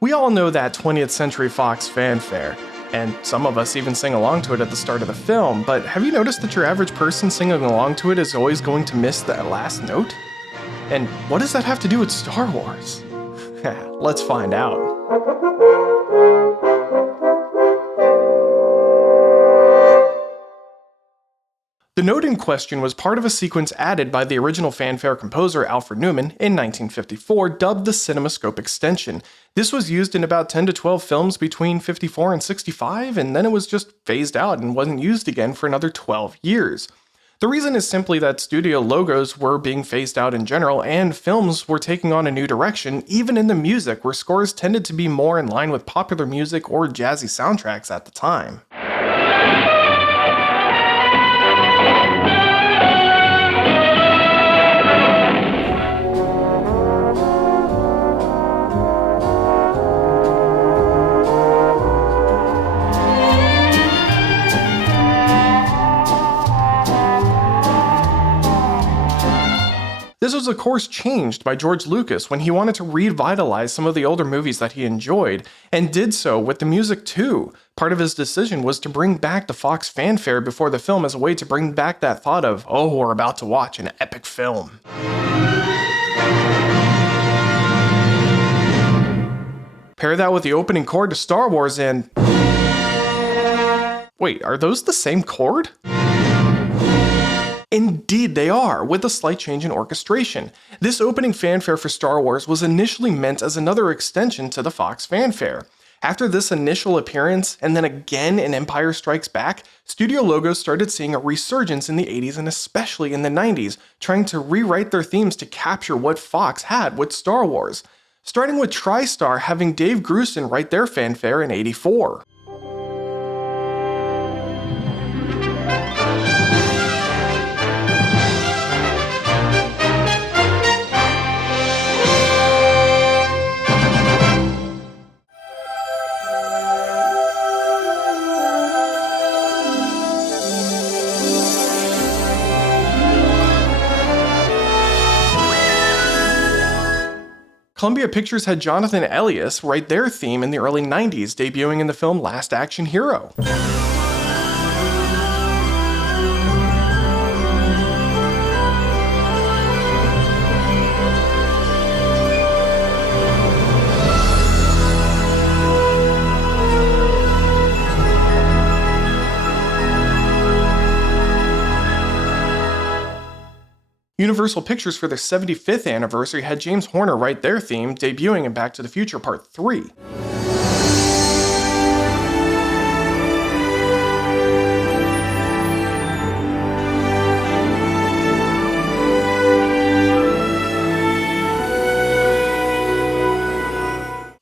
We all know that 20th Century Fox fanfare, and some of us even sing along to it at the start of the film, but have you noticed that your average person singing along to it is always going to miss that last note? And what does that have to do with Star Wars? Let's find out. The note in question was part of a sequence added by the original fanfare composer Alfred Newman in 1954, dubbed the CinemaScope extension. This was used in about 10 to 12 films between 54 and 65, and then it was just phased out and wasn't used again for another 12 years. The reason is simply that studio logos were being phased out in general, and films were taking on a new direction, even in the music, where scores tended to be more in line with popular music or jazzy soundtracks at the time. This was of course changed by George Lucas when he wanted to revitalize some of the older movies that he enjoyed, and did so with the music too. Part of his decision was to bring back the Fox fanfare before the film as a way to bring back that thought of, oh, we're about to watch an epic film. Pair that with the opening chord to Star Wars and... Wait, are those the same chord? Indeed they are, with a slight change in orchestration. This opening fanfare for Star Wars was initially meant as another extension to the Fox fanfare. After this initial appearance, and then again in Empire Strikes Back, studio logos started seeing a resurgence in the 80s and especially in the 90s, trying to rewrite their themes to capture what Fox had with Star Wars. Starting with TriStar having Dave Grusin write their fanfare in '84. Columbia Pictures had Jonathan Elias write their theme in the early 90s, debuting in the film Last Action Hero. Universal Pictures for their 75th anniversary had James Horner write their theme, debuting in Back to the Future Part 3.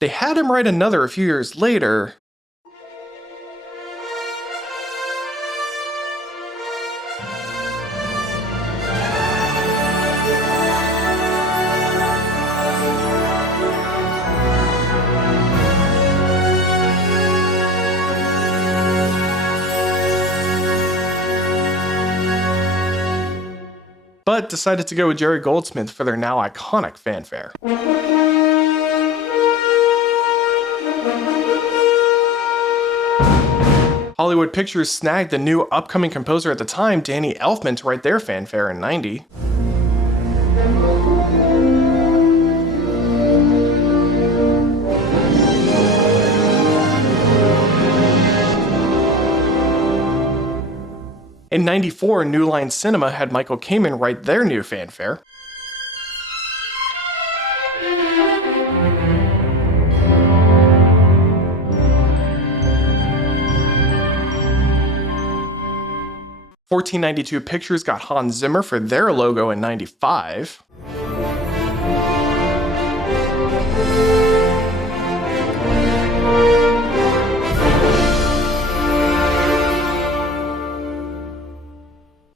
They had him write another a few years later. But decided to go with Jerry Goldsmith for their now iconic fanfare. Hollywood Pictures snagged the new upcoming composer at the time, Danny Elfman, to write their fanfare in '90. In '94, New Line Cinema had Michael Kamen write their new fanfare. (1492) Pictures got Hans Zimmer for their logo in '95.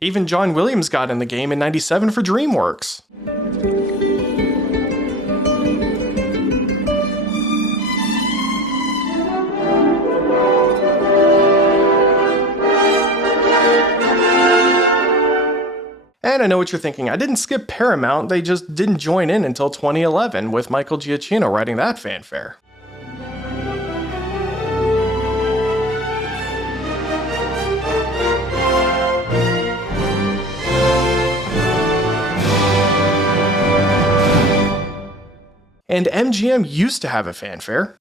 Even John Williams got in the game in '97 for DreamWorks. And I know what you're thinking, I didn't skip Paramount, they just didn't join in until 2011 with Michael Giacchino writing that fanfare. and MGM used to have a fanfare.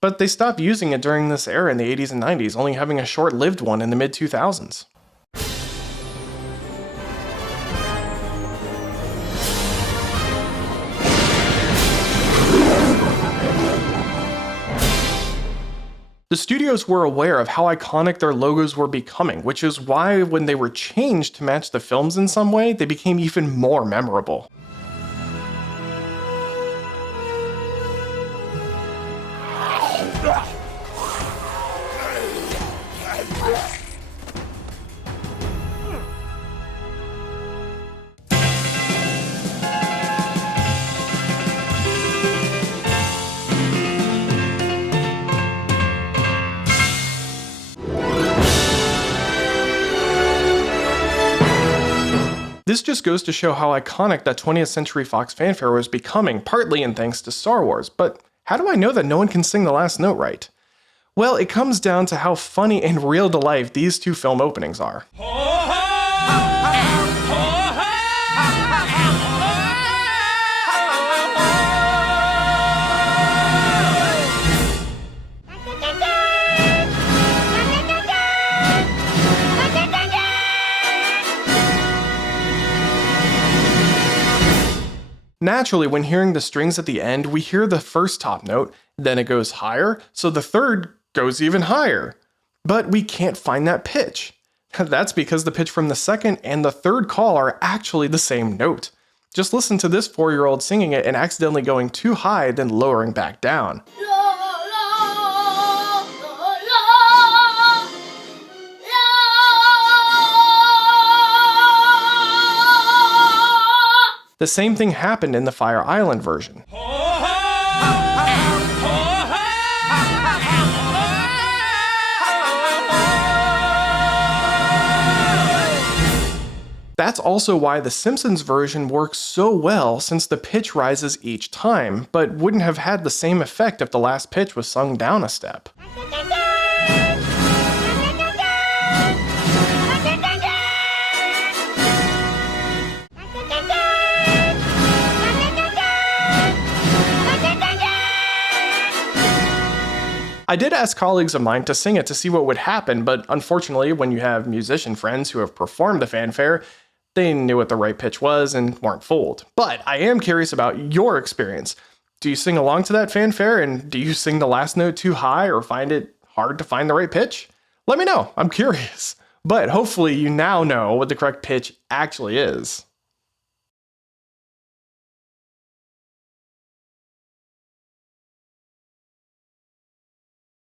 But they stopped using it during this era in the 80s and 90s, only having a short-lived one in the mid-2000s. The studios were aware of how iconic their logos were becoming, which is why when they were changed to match the films in some way, they became even more memorable. This just goes to show how iconic that 20th Century Fox fanfare was becoming, partly in thanks to Star Wars. But how do I know that no one can sing the last note right? Well, it comes down to how funny and real to life these two film openings are. Naturally, when hearing the strings at the end, we hear the first top note, then it goes higher, so the third goes even higher. But we can't find that pitch. That's because the pitch from the second and the third call are actually the same note. Just listen to this 4-year-old singing it and accidentally going too high, then lowering back down. The same thing happened in the Fire Island version. That's also why the Simpsons version works so well, since the pitch rises each time, but wouldn't have had the same effect if the last pitch was sung down a step. I did ask colleagues of mine to sing it to see what would happen, but unfortunately, when you have musician friends who have performed the fanfare, they knew what the right pitch was and weren't fooled. But I am curious about your experience. Do you sing along to that fanfare, and do you sing the last note too high or find it hard to find the right pitch? Let me know, I'm curious. But hopefully you now know what the correct pitch actually is.